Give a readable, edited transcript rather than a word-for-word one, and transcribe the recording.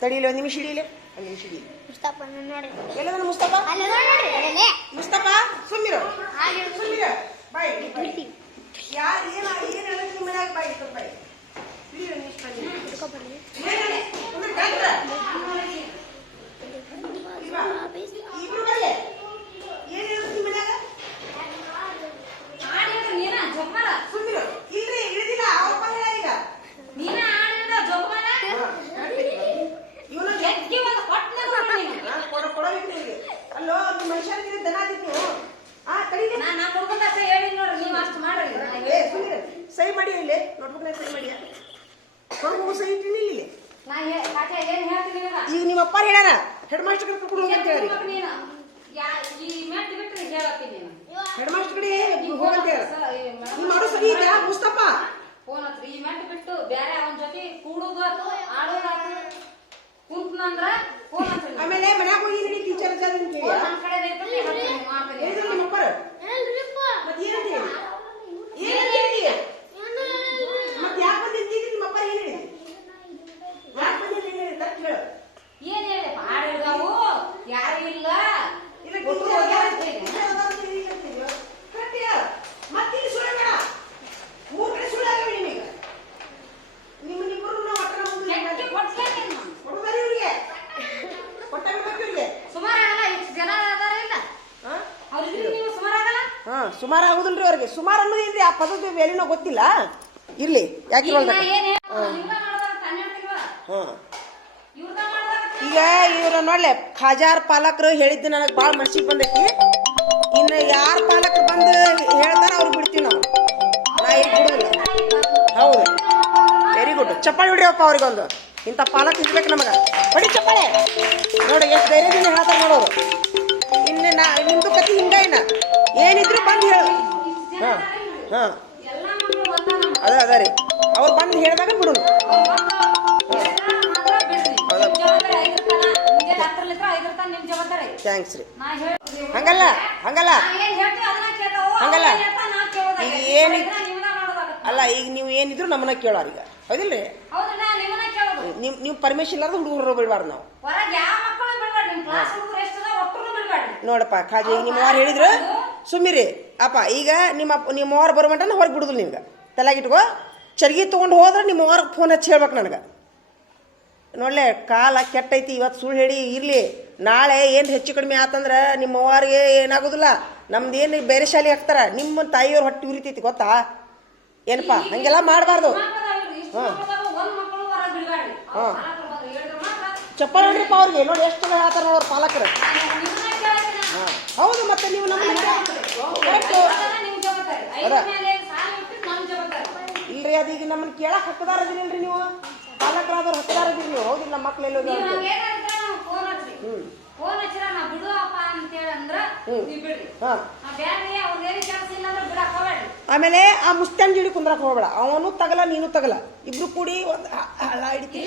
ತಡಿಲಿ ಒಂದು ನಿಮಿಷ ಹಿಡಿಯಲಿ ಒಂದು ನಿಮಿಷ ಹಿಡಿಯಲಿ ಎಲ್ಲದನ್ನ ಮುಸ್ತಫಾ ಸುಮ್ಮಿರು ಬಾಯ್ ಯಾರು ಏನು ಹೇಳೋದು ನಿಮ್ಮ ಮನ್ಯಾಗ ಬಾಯ್ ಬಾಯ್ ಇಬ್ರು ಬರ್ಲೆ ಏನು ಹೇಳೋದು ನಿಮ್ಮ ಮನ್ಯಾಗ ಸುಮ್ಮಿರು ಇಲ್ರಿ ಇಳಿದಿಲ್ಲ ಅವ್ರಪ್ಪ ಹೇಳ ಈಗ ಅಲ್ಲೋ ಮನುಷ್ಯರಿಗೆ ದನ ಆದಿತ್ತು ಸಹಿ ಮಾಡಿ ಇಲ್ಲಿ ನೋಟ್ಬುಕ್ನಾಗ ಸಹಿ ಮಾಡಿ ಹೊರಗೆ ಸಹಿ ಇಟ್ಟಿನಿ ಇಲ್ಲಿ ಈಗ ನಿಮ್ಮ ಅಪ್ಪ ಹೇಳ್ಯಾರ ಹೆಡ್ ಮಾಸ್ಟರ್ ಕಡೆ ಕರ್ಕೊಂಡು ಹೋಗಿ ಅಂತ ಹೇಳಿ ಹೆಡ್ ಮಾಸ್ಟರ್ ಕಡೆ ಹೋಗಂತ ಹೇಳ ನೀವು ಮಾಡೋ ಸರಿ ಇದೆಯಾ ಮುಸ್ತಫಾ ಫೋನ್ ಹತ್ರ ಈ ಮೆಟ್ ಬಿಟ್ಟು ಬೇರೆ ಅವನ ಜೊತೆ ಕೂಡುದು ಆಡೋದಾತು ಕುಂತ್ನಂದ್ರ ಫೋನ್ ಹತ್ರ ಆಮೇಲೆ ಮನ್ಯಾಗ ಹೋಗಿ ನಡಿ ಟೀಚರ್ ಅಜ್ಜ ಅಂತ ಕೇಳಿ ನನ್ನ ಕಡೆ ಹೇಳ್ತೀನಿ ನಿಮ್ಮ ಅಪ್ಪರ ಮತ್ತೆ ಏನಂತ ಹೇಳಿ ಏನಂತ ಹೇಳಿ ಮತ್ತೆ ಯಾಕೆ ಬಂದಿದ್ದೀರಿ ನಿಮ್ಮ ಅಪ್ಪ ಏನು ಹೇಳಿ ಯಾಕೆ ಬಂದಿದ್ದೀರಿ ಹೇಳಿ ಕರೆಕ್ಟ್ ಹೇಳು ಏನ್ ಹೇಳಿ ಹಾಡಿದಾವು ಯಾರು ಇಲ್ಲ ಇಲ್ಲ ಟೀಚರ್ ಕರೆಕ್ಟ್ ಹೇಳು ಮತ್ತೆ ಇಲ್ಲಿ ಸುಳ್ಳು ಬೇಡ ಮೂರು ಕಡೆ ಸುಳ್ಳು ಆಗವೆ ನಿಮಗೆ ನಿಮ್ಮನ್ನಿಬ್ಬರು ನಾವು ಅಟ್ಟ ಕೊಡ್ತಾರೆ ಇವ್ರಿಗೆ ಕೊಟ್ಟಾಗಬೇಕು ಇವ್ರಿಗೆ ಸುಮಾರು ಆಗಲ್ಲ ಇಷ್ಟು ಜನ ಅದಾರ ಇಲ್ಲ ಅವ್ರಿಗೆ ನೀವು ಸುಮಾರು ಆಗಲ್ಲ ಸುಮಾರು ಆಗುದಿಲ್ರಿ ಅವ್ರಿಗೆ ಸುಮಾರು ಅನ್ನೋದೇನ್ರಿ ಆ ಪದದ ವ್ಯಾಲ್ಯೂನ ಗೊತ್ತಿಲ್ಲ ಇರ್ಲಿ ಯಾಕೆ ಈಗ ಇವ್ರ ನೋಡ್ಲೆ ಖಾಜಾರ್ ಪಾಲಕರು ಹೇಳಿದ್ದು ನನಗೆ ಭಾಳ ಮನಸ್ಸಿಗೆ ಬಂದೈತಿ ಇನ್ನು ಯಾರ ಪಾಲಕರು ಬಂದು ಹೇಳ್ತಾರ ಅವ್ರಿಗೆ ಬಿಡ್ತೀವಿ ನಾವು ನಾ ಇಲ್ಲಿ ಬಿಡುದಿಲ್ಲ ಹೌದು ವೆರಿ ಗುಡ್ ಚಪ್ಪಾಳಿ ಹೊಡಿಯಪ್ಪ ಅವ್ರಿಗೊಂದು ಇಂಥ ಪಾಲಕ ಇರ್ಬೇಕು ನಮಗೆ ಹೊಡಿ ಚಪ್ಪಾಳೆ ನೋಡಿ ಎಷ್ಟು ಧೈರ್ಯದಿಂದ ಹೇಳ್ತಾರೆ ನೋಡೋರು ಇನ್ನು ನಿಮ್ದು ಕತಿ ಹಿಂಗ ಏನಿದ್ರು ಬಂದು ಹೇಳು ಹಾಂ ಅದ ರೀ ಅವ್ರು ಬಂದು ಹೇಳಿದಾಗ ಬಿಡೋಣ ಥ್ಯಾಂಕ್ಸ್ ರೀ ಹಂಗಲ್ಲ ಹಂಗಲ್ಲ ಹಂಗಲ್ಲ ಈಗ ಏನಿದ್ರು ಅಲ್ಲ ಈಗ ನೀವು ಏನಿದ್ರು ನಮ್ಮನ್ನ ಕೇಳೋರು ಈಗ ಹೌದಿಲ್ರಿ ನೀವು ಪರ್ಮಿಷನ್ ಇಲ್ಲಾರ್ದು ಹುಡುಗರು ಬಿಡ್ಬಾರ್ದು ನಾವು ನೋಡಪ್ಪ ಖಾಜಿ ಈಗ ನಿಮ್ಮವ್ರು ಹೇಳಿದ್ರು ಸುಮ್ಮಿರಿ ಅಪ್ಪ ಈಗ ನಿಮ್ಮವ್ರು ಬರುವಂಟ ಹೊರಗೆ ಬಿಡುದಿಲ್ಲ ನಿಮ್ಗೆ ತಲೆಗಿಟ್ಕೋ ಚರ್ಗಿ ತೊಗೊಂಡು ಹೋದ್ರೆ ನಿಮ್ಮವ್ರ ಫೋನ್ ಹಚ್ಚಿ ಹೇಳ್ಬೇಕು ನನಗೆ ನೋಡ್ಲೆ ಕಾಲ ಕೆಟ್ಟೈತಿ ಇವತ್ತು ಸುಳ್ಳು ಹೇಳಿ ಇರಲಿ ನಾಳೆ ಏನು ಹೆಚ್ಚು ಕಡಿಮೆ ಆತಂದ್ರೆ ನಿಮ್ಮವ್ರಿಗೆ ಏನಾಗೋದಿಲ್ಲ ನಮ್ದು ಏನು ಬೇರೆ ಶಾಲೆಗೆ ಹಾಕ್ತಾರ ನಿಮ್ಮ ತಾಯಿಯವ್ರ ಹೊಟ್ಟೆ ಉರಿತೈತಿ ಗೊತ್ತಾ ಏನಪ್ಪ ಹಂಗೆಲ್ಲ ಮಾಡಬಾರ್ದು ಹಾಂ ಹಾಂ ಚಪ್ಪಾಳೆ ಹೊಡ್ರಿಪ್ಪ ಅವ್ರಿಗೆ ನೋಡಿ ಎಷ್ಟು ಜನ ಹೇಳ್ತಾರೆ ಅವ್ರ ಪಾಲಕರು ಹಾಂ ಹೌದು ಮತ್ತೆ ನೀವು ನಮ್ಮ ಇಲ್ರಿ ಅದೀಗ ನಮ್ಮನ್ನು ಕೇಳಕ್ಕೆ ಹಕ್ಕದಾರದಿಲ್ರಿ ನೀವು ಪಾಲಕರಾದವ್ರು ಹಕ್ಕದಾರದಿರಿ ನೀವು ಹೌದಿಲ್ಲ ನಮ್ಮ ಮಕ್ಳು ಎಲ್ಲೋದು ಆಮೇಲೆ ಆ ಮುಸ್ತಾನ್ ಜಿಡಿ ಕುಂದ್ರಕ್ ಹೋಗ್ಬೇಡ ಅವನು ತಗಲ ನೀನು ತಗಲ ಇಬ್ರು ಕೂಡಿ ಒಂದು ಹಳ್ಳ ಹಿಡಿತೀವಿ